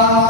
Ah.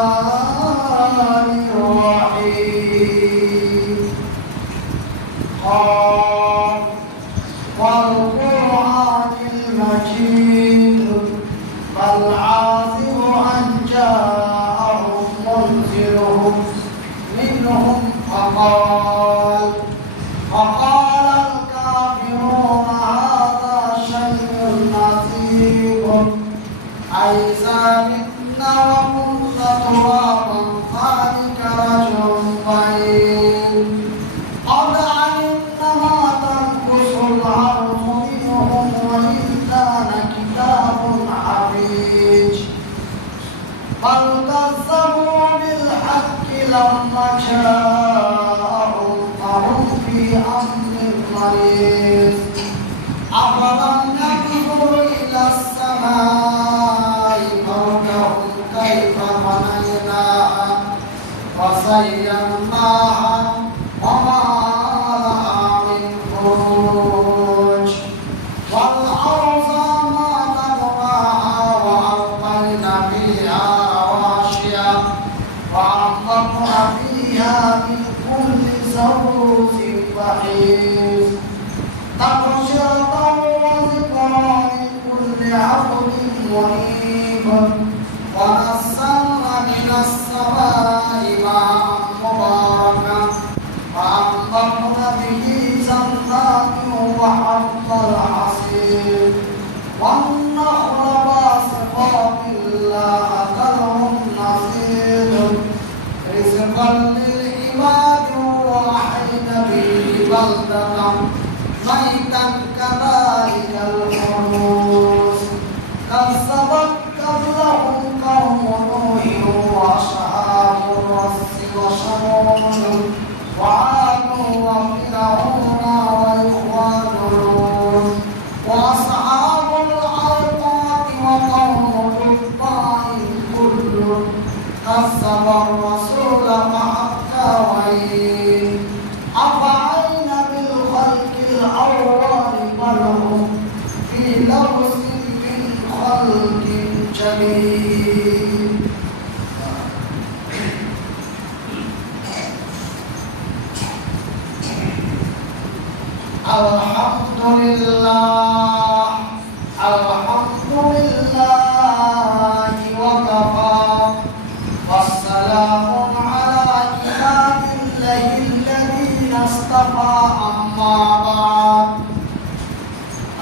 الذين اصطفى أما بعد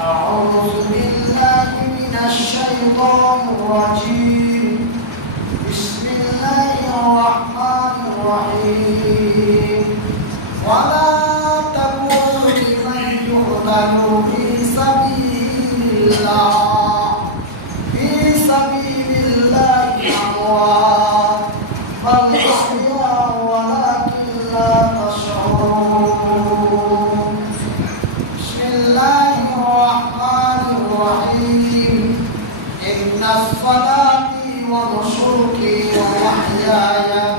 أعوذ بالله من الشيطان الرجيم بسم الله الرحمن الرحيم ولا تقولوا لمن يقتل في سبيل الله في سبيل الله أموات إن الصلاة ونسكي ومحياي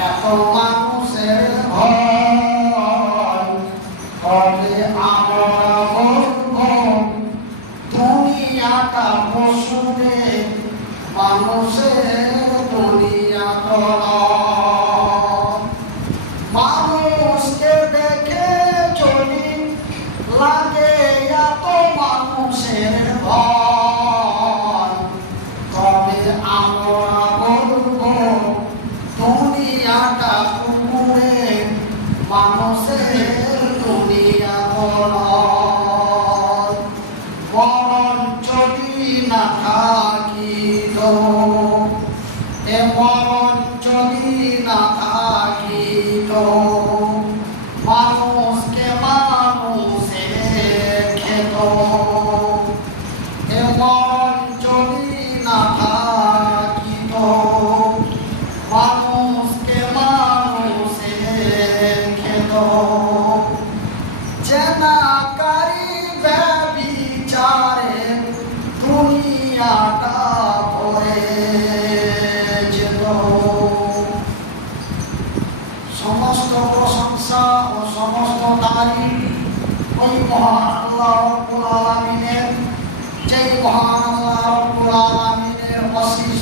এত মানুষের এ মরণ যদি না থাকিত মানুষকে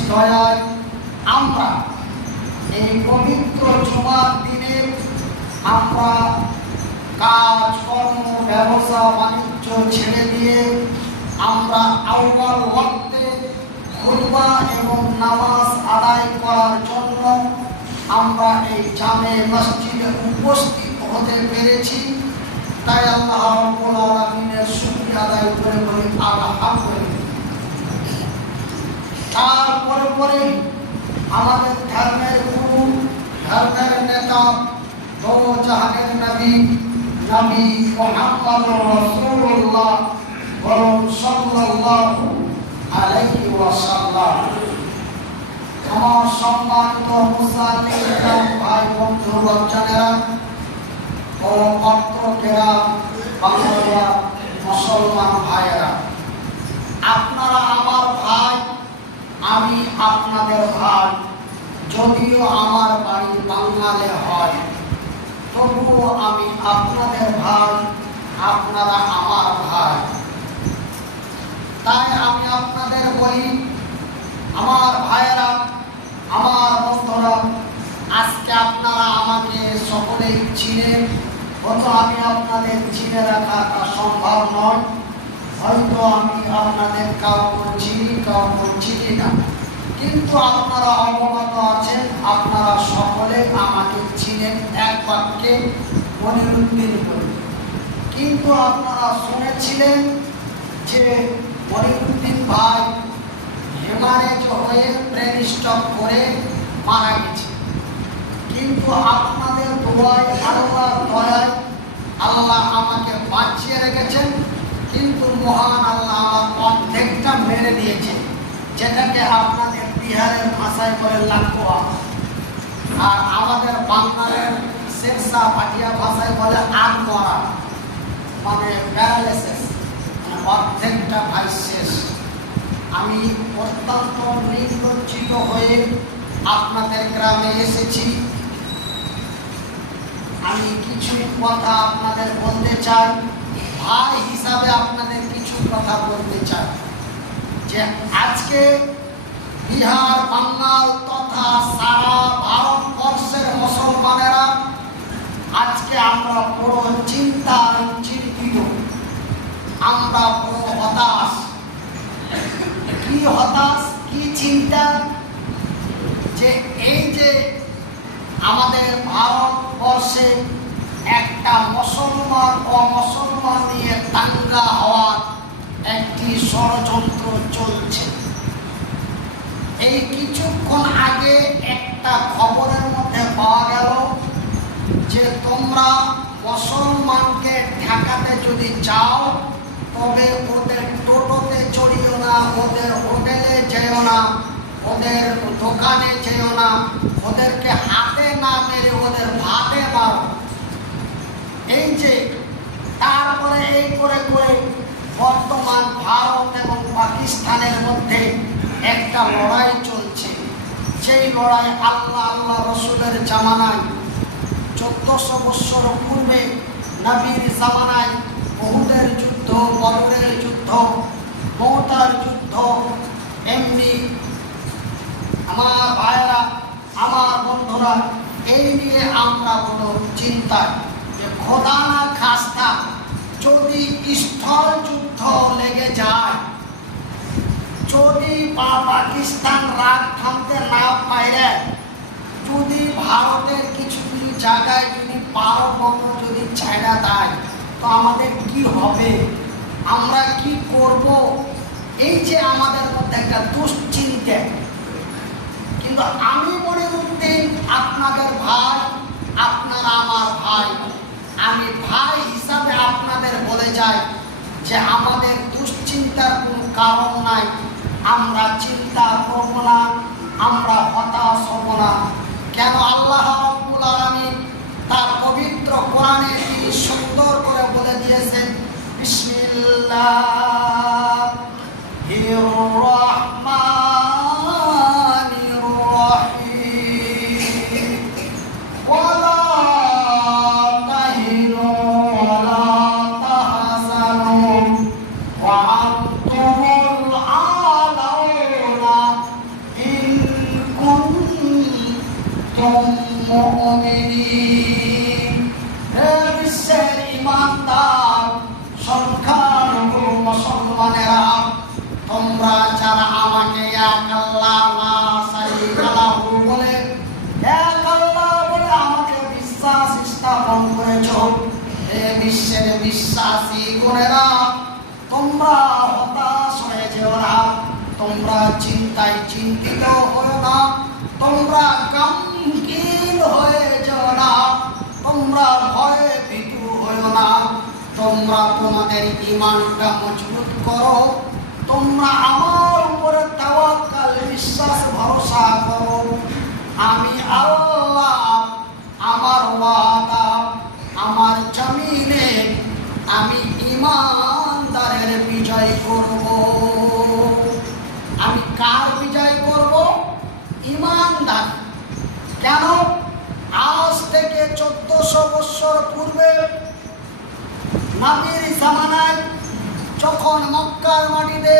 দয়ায় আমরা এই পবিত্র জুমার দিনে আমরা কাজ ব্যবসা, বাণিজ্য ছেড়ে দিয়ে আমরা আউয়াল ওয়াক্তে খুতবা এবং নামাজ আদায় করার জন্য আমরা এই জামে মসজিদে উপস্থিত হতে পেরেছি। তাই আল্লাহ রাব্বুল আলামিনের শুকরিয়া আদায় করে বলি, আলহামদুলিল্লাহ। তারপরে পরে আমাদের ধর্মের গুরু, ধর্মের নেতা দো জাহানের নবী নবী মোহাম্মদ রাসূলুল্লাহ বরং সাল্লাল্লাহু আলাইহি ওয়াসাল্লাম। আমার সম্মানিত মুসলিম ভাই বন্ধু, বাচ্চারা ও পত্রকেরা বাংলা মুসলমান ভাইয়েরা, আপনারা আমার ভাই আমি আপনাদের ভাই যদিও আমার বাড়ি বাঙালে হয়, তবুও আমি আপনাদের ভাই আপনারা আমার ভাই তাই আমি আপনাদের বলি, আমার ভাইয়েরা, আমার বন্ধুরা, আজকে আপনারা আমাকে সকলেই চিনেন, হয়তো আমি আপনাদের চিনে রাখাটা সম্ভব নয়, হয়তো আমি আপনাদের কাউকে কাউকে চিনি না কিন্তু আপনারা অবগত আছেন, আপনারা সকলে আমাকে চিনেন এক বাক্যে মনিরুদ্দিন করে কিন্তু আপনারা শুনেছিলেন যে মনিরুদ্দিন ভাই হেমারেজ হয়ে ব্রেন করে মারা গেছে। কিন্তু আপনাদের দোয়ায় আল্লাহ দয়ায় আল্লাহ আমাকে বাঁচিয়ে রেখেছেন। কিন্তু মহান আল্লাহ অর্ধেকটা মেরে দিয়েছে। যেটাকে আপনাদের বিহারের ভাষায় বলে লাকুয়া। আর আমাদের বাংলার শেরশা পাটিয়া ভাষায় বলে আগ মরা মানে প্যারালাইসিস। মানে অর্ধেকটা ভাই শেষ। আমি অত্যন্ত নির্লজ্জিত হয়ে আপনাদের গ্রামে এসেছি। আমি কিছু কথা আপনাদের বলতে চাই। ভাই হিসাবে আপনাদের কিছু কথা বলতে চাই যে আজকে বিহার বাঙ্গাল তথা সারা ভারতবর্ষের মুসলমানেরা আজকে আমরা বড় চিন্তায় চিন্তিত। আমরা বড় হতাশ। কি হতাশ, কি চিন্তা? যে এই যে আমাদের ভারতবর্ষে একটা মুসলমান ও মুসলমান নিয়ে দাঙ্গা হওয়ার একটি ষড়যন্ত্র চলছে। এই কিছুক্ষণ আগে একটা খবরের মধ্যে পাওয়া গেল যে তোমরা মুসলমানকে ঠেকাতে যদি চাও তবে ওদের টোটোতে চড়িও না, ওদের হোটেলে যেও না, ওদের দোকানে যেও না, ওদেরকে হাতে না মেরে ওদের ভাতে মারো। এই যে, তারপরে এই করে করে বর্তমান ভারত এবং পাকিস্তানের মধ্যে একটা লড়াই চলছে। সেই লড়াই আল্লাহ আল্লাহ রসুলের জামানায় চোদ্দশো বৎসর পূর্বে নবীর জামানায় বহুদের যুদ্ধ, বদরের যুদ্ধ মমতার যুদ্ধ, এমনি আমার ভাইয়েরা, আমার বন্ধুরা, এই নিয়ে আমরা কোনো চিন্তায় যে খোদা না খাস্তা যদি স্থল যুদ্ধ লেগে যায়, যদি পাকিস্তান রাগ থামতে না পারে, যদি ভারতের কিছু কিছু জায়গায় যদি পারো মতো যদি ছাইড়া দেয়, তো আমাদের কি হবে? আমরা কি করব? এই যে আমাদের মধ্যে একটা দুশ্চিন্তা। কিন্তু আমি মনে উদ্দিন আপনাদের ভাই, আপনারা আমার ভাই। আমি ভাই হিসাবে আপনাদের বলে যাই যে আমাদের দুশ্চিন্তার কোনো কারণ নাই। আমরা চিন্তা করব না, আমরা হতাশ হব না। কেন আল্লাহ রব্বুল আলামিন তার পবিত্র কোরআনে তিনি সুন্দর করে বলে দিয়েছেন বিসমিল্লাহির তোমরা তোমাদের ইমানটা মজবুত করো। তোমরা আমার উপরে তাওয়াক্কাল, বিশ্বাস, ভরসা করো। আমি আল্লাহ, আমার ওয়াদা, আমার জমিনে আমি ইমানদারের বিজয় করব। আমি কার বিজয় করব? ইমানদার কেন? আজ থেকে চোদ্দশো বৎসর পূর্বে নাবির জামানায় যখন মক্কার মাটিতে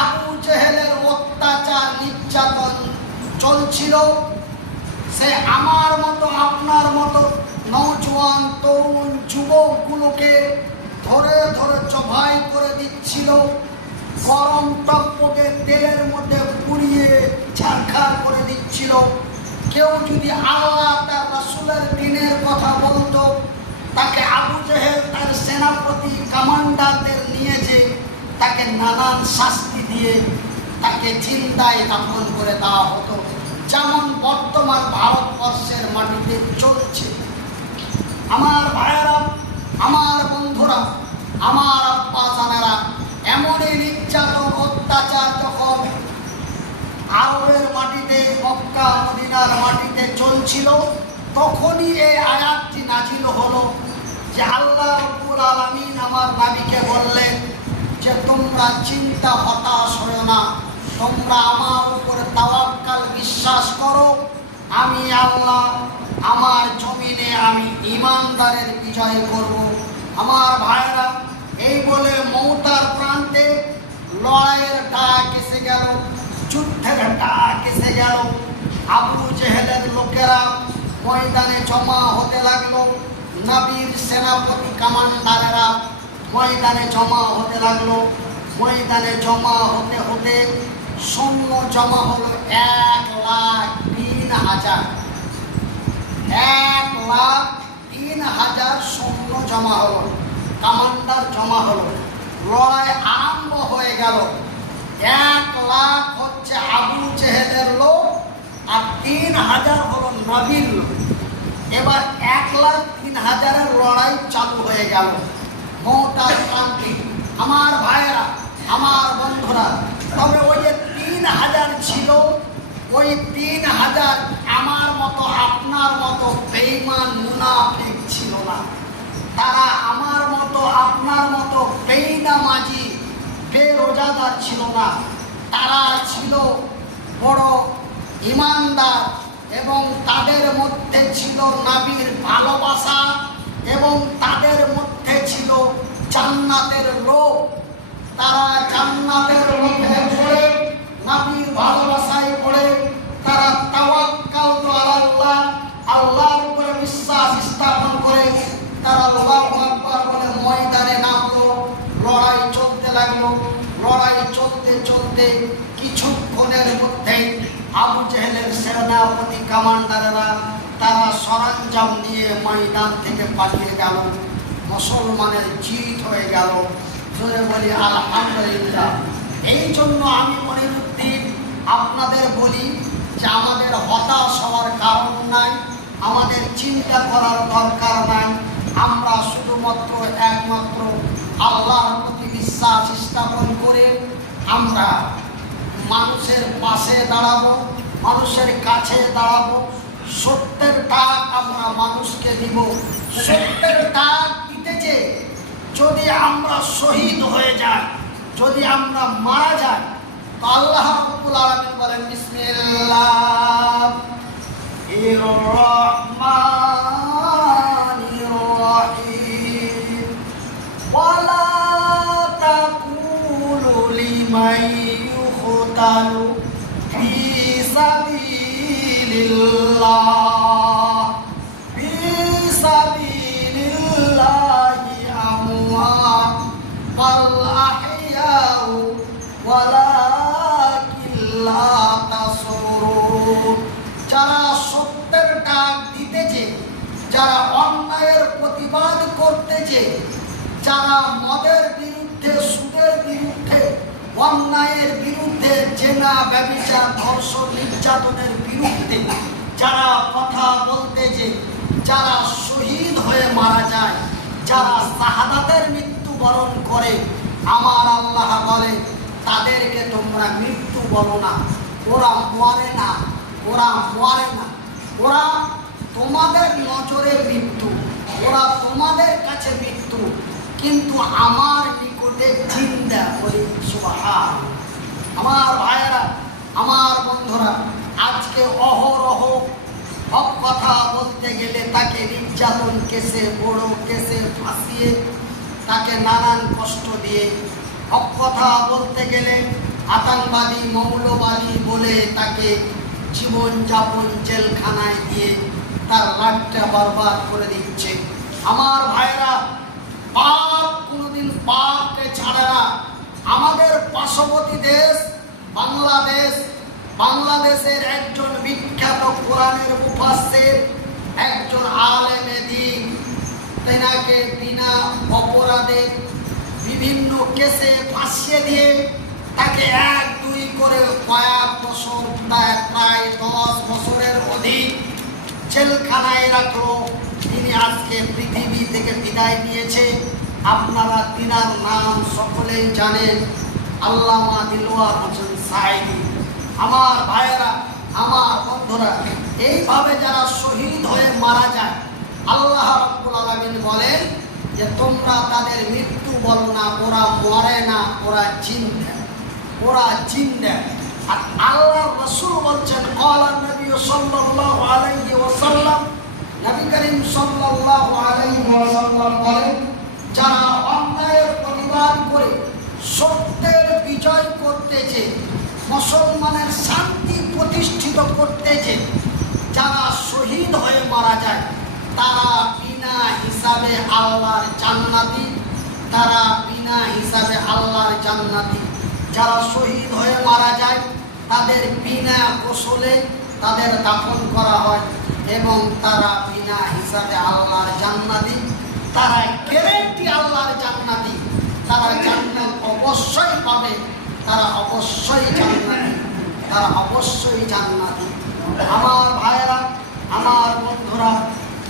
আবু জেহেলের অত্যাচার নির্যাতন চলছিল, সে আমার মতো, আপনার মতো নৌজওয়ান তরুণ যুবকগুলোকে ধরে ধরে চভাই করে দিচ্ছিল। গরম টকপকে তেলের মধ্যে পুড়িয়ে ঝাড়খাড় করে দিচ্ছিল। কেউ যদি আল্লাহ তার রাসুলের দিনের কথা বলতো তাকে আবু জেহেল তার সেনাপতি কমান্ডারদের নিয়ে যে তাকে নানান শাস্তি দিয়ে তাকে চিন্তায় দাফন করে দেওয়া হতো, যেমন বর্তমান ভারতবর্ষের মাটিতে চলছে। আমার ভাইয়েরা, আমার বন্ধুরা, আমার আব্বা জানেরা, এমনই নির্যাতন, অত্যাচার যখন আরবের মাটিতে, মক্কা, মদিনার মাটিতে চলছিল, তখনই এই হলো যে আল্লাহ রব্বুল আলামিন আমার নাবিকে বললেন যে তোমরা চিন্তা হতাশ হও না, তোমরা আমার উপরে তাওয়াক্কাল বিশ্বাস করো। আমি আল্লাহ, আমার জমিনে আমি ইমানদারের বিজয় করব। আমার ভাইরা এই বলে মৌতার প্রান্তে লড়াইয়ের ডাক এসে গেল, যুদ্ধের ডাক এসে গেল। আবু জেহেলের লোকেরা ময়দানে জমা হতে লাগল। নবীর সেনাপতি কমান্ডারেরা ময়দানে জমা হতে লাগল। ময়দানে জমা হতে হতে সৈন্য জমা হলো এক লাখ তিন হাজার। এক লাখ তিন হাজার সৈন্য জমা হলো, কমান্ডার জমা হলো। লড়াই আরম্ভ হয়ে গেল। এক লাখ হচ্ছে আবু চেহেদের লোক আর তিন হাজার হলো নবীর লোক। এবার এক লাখ হাজারের লড়াই চালু হয়ে গেল। মমতার ক্রান্তি, আমার ভাইয়েরা, আমার বন্ধুরা, তবে ওই যে তিন হাজার ছিল, ওই তিন হাজার আমার মতো, আপনার মতো বেইমান, মুনাফিক ছিল না। তারা আমার মতো, আপনার মতো বেইনামাজি, বেরোজাদার ছিল না। তারা ছিল বড় ইমানদার এবং তাদের মধ্যে ছিল নাবির ভালোবাসা এবং তাদের মধ্যে ছিল জান্নাতের লোক তারা জান্নাতের মধ্যে পড়ে, নাবির ভালোবাসায় পড়ে। তারা তাওয়াক্কাল তো আল্লাহ, আল্লাহর উপরে বিশ্বাস স্থাপন করে। তারা আল্লাহু আকবার বলে, ময়দানে নামলো, লড়াই চলতে লাগল। লড়াই চলতে চলতে কিছুক্ষণের মধ্যেই আবু জেহেলের সেনাপতি কমান্ডারেরা তারা সরঞ্জাম নিয়ে ময়দান থেকে পালিয়ে গেল। মুসলমানের জিত হয়ে গেল। জোরে বলি, আলহামদুলিল্লাহ। এই জন্য আমি মনিরুদ্দিন আপনাদের বলি যে আমাদের হতাশ হওয়ার কারণ নাই, আমাদের চিন্তা করার দরকার নাই। আমরা শুধুমাত্র একমাত্র আল্লাহর প্রতি বিশ্বাস স্থাপন করে আমরা মানুষের পাশে দাঁড়াবো, মানুষের কাছে দাঁড়াবো। সত্যের টাক আমরা মানুষকে দিব। সত্যের টাক দিতেছে। যদি আমরা শহীদ হয়ে যাই, যদি আমরা মারা যাই, তো আল্লাহ বলেন, বিসমিল্লাহ। এর ওয়ালাকিন লা তাসরুন যারা সত্যের ডাক দিতেছে, যারা অন্যায়ের প্রতিবাদ করতেছে, যারা মদের বিরুদ্ধে, সুদের বিরুদ্ধে, অন্যায়ের বিরুদ্ধে জেনা ব্যবচার ধর্ষণ, নির্যাতনের বিরুদ্ধে যারা কথা বলতে যে, যারা শহীদ হয়ে মারা যায়, যারা শাহাদাতের মৃত্যুবরণ করে, আমার আল্লাহ বলে, তাদেরকে তোমরা মৃত্যু বলো না। ওরা মরে না, ওরা মরে না। ওরা তোমাদের নজরে মৃত্যু, ওরা তোমাদের কাছে মৃত্যু, কিন্তু আমার নিকটে জিন্দা বলি, সুবহান। আমার ভাইয়েরা, আমার বন্ধুরা আজকে অহরহ হক কথা বলতে গেলে তাকে নির্যাতন কেসে, বড় কেসে ফাঁসিয়ে, তাকে নানান কষ্ট দিয়ে হক কথা বলতে গেলে আতঙ্কবাদী, মৌলবাদী বলে তাকে জীবনযাপন জেলখানায় দিয়ে তার লাটটা বরবাদ করে দিচ্ছে। আমার ভাইরা, পাপ কোনোদিন পাপকে ছাড়ে না। আমাদের পার্শ্ববর্তী দেশ, বাংলাদেশ বাংলাদেশের একজন বিখ্যাত কোরআনের মুফাসসির, একজন আলেমে দিন। তেনাকে বিনা অপরাধে বিভিন্ন কেসে ফাঁসিয়ে দিয়ে তাকে এক দুই করে কয়েক বছর প্রায় দশ বছরের অধিক জেলখানায় রাখল। তিনি আজকে পৃথিবী থেকে বিদায় নিয়েছে। আপনারা তিনার নাম সকলেই জানেন। আল্লামা দিলওয়ার হোসেন সাইদি আমার ভাইয়েরা, আমার বন্ধুরা, এইভাবে যারা শহীদ হয়ে মারা যায়, আল্লাহ রাব্বুল আলামিন বলেন যে তোমরা তাদের মৃত্যু বলো না, ওরা মরে না, ওরা জিন্দা ওরা জিন্দা আর আল্লাহ রসুল বলছেন কলা নবী সাল্লাল্লাহু আলাইহি ওয়াসাল্লাম নবী করিম সাল্লাল্লাহু আলাইহি ওয়াসাল্লাম বলেন, যারা অন্যায়ের প্রতিবাদ করে সত্যের বিজয় করতেছে মুসলমানের শান্তি প্রতিষ্ঠিত করতে যে যারা শহীদ হয়ে মারা যায়, তারা বিনা হিসাবে আল্লাহর জান্নাতি, তারা বিনা হিসাবে আল্লাহর জান্নাতি। যারা শহীদ হয়ে মারা যায়, তাদের বিনা গোসলে তাদের দাফন করা হয় এবং তারা বিনা হিসাবে আল্লাহর জান্নাতি। তারা গ্যারেন্টি আল্লাহর জান্নাতি। তারা জান্নাত অবশ্যই পাবে। তারা অবশ্যই জান্নাতি। তারা অবশ্যই জান্নাতি। আমার ভাইয়েরা, আমার বন্ধুরা,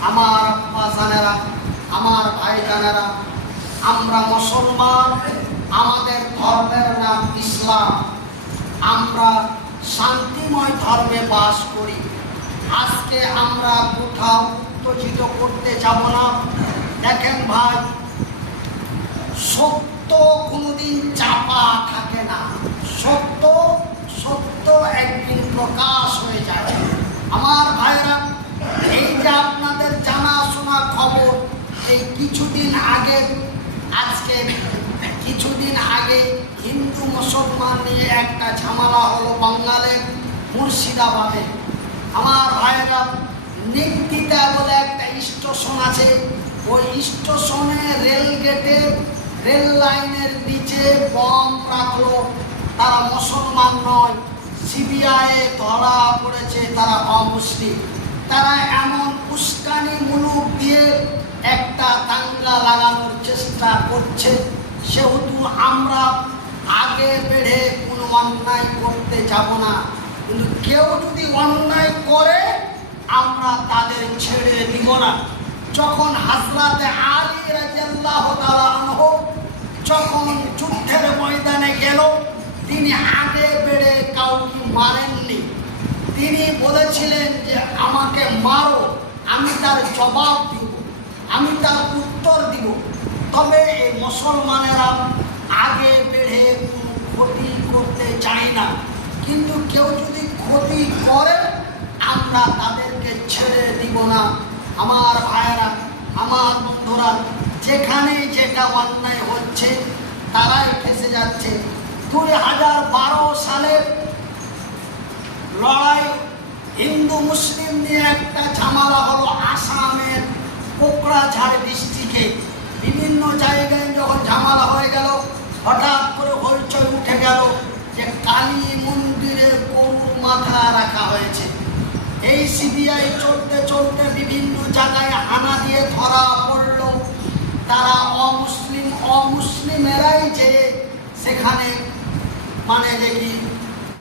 আমার আব্বাসানেরা আমার ভাই ভাইজানেরা আমরা মুসলমান, আমাদের ধর্মের নাম ইসলাম। আমরা শান্তিময় ধর্মে বাস করি। আজকে আমরা কোথাও উত্তেজিত করতে যাব না। দেখেন ভাই সত্য কোনোদিন চাপা থাকে না। সত্য সত্য একদিন প্রকাশ হয়ে যায়। আমার ভাইরা এই যে আপনাদের জানাশোনা খবর। এই কিছুদিন আগে, আজকে কিছুদিন আগে হিন্দু, মুসলমান নিয়ে একটা ঝামেলা হলো বাঙালের মুর্শিদাবাদে। আমার ভাইরা নিক্তিতা বলে একটা স্টেশন আছে। ওই স্টেশনে রেল গেটে রেল লাইনের নিচে বম রাখল তারা মুসলমান নয়, সিবিআই ধরা পড়েছে তারা অমুসলিম। তারা এমন উস্কানি মুলুক দিয়ে একটা দাঙ্গা লাগানোর চেষ্টা করছে। সেহেতু আমরা আগে বেড়ে কোনো অন্যায় করতে যাব না। কিন্তু কেউ যদি অন্যায় করে, আমরা তাদের ছেড়ে দিব না। যখন হাজরাতে আলী রাজিয়াল্লাহু তাআলা আনহু যখন যুদ্ধের ময়দানে গেল, তিনি আগে বেড়ে কাউকে মারেননি। তিনি বলেছিলেন যে, আমাকে মারো, আমি তার জবাব দিব, আমি তার উত্তর দিব। তবে এই মুসলমানেরা আগে বেড়ে কোনো ক্ষতি করতে চায় না। কিন্তু কেউ যদি ক্ষতি করে, আমরা তাদেরকে ছেড়ে দিব না। আমার ভাইয়েরা, আমার বন্ধুরা যেখানে যেটা অন্যায় হচ্ছে, তারাই ফেসে যাচ্ছে। দুই হাজার বারো সালের লড়াই হিন্দু মুসলিম নিয়ে একটা ঝামেলা হলো আসামের কোকড়াঝাড় ডিস্ট্রিক্টে। বিভিন্ন জায়গায় যখন ঝামেলা হয়ে গেল, হঠাৎ করে হইচই উঠে গেল যে কালী মন্দিরে গরুর মাথা রাখা হয়েছে। এই সিবিআই চলতে চলতে বিভিন্ন জায়গায় হানা দিয়ে ধরা পড়ল। তারা অমুসলিম অমুসলিমেরাই যে সেখানে মানে দেখি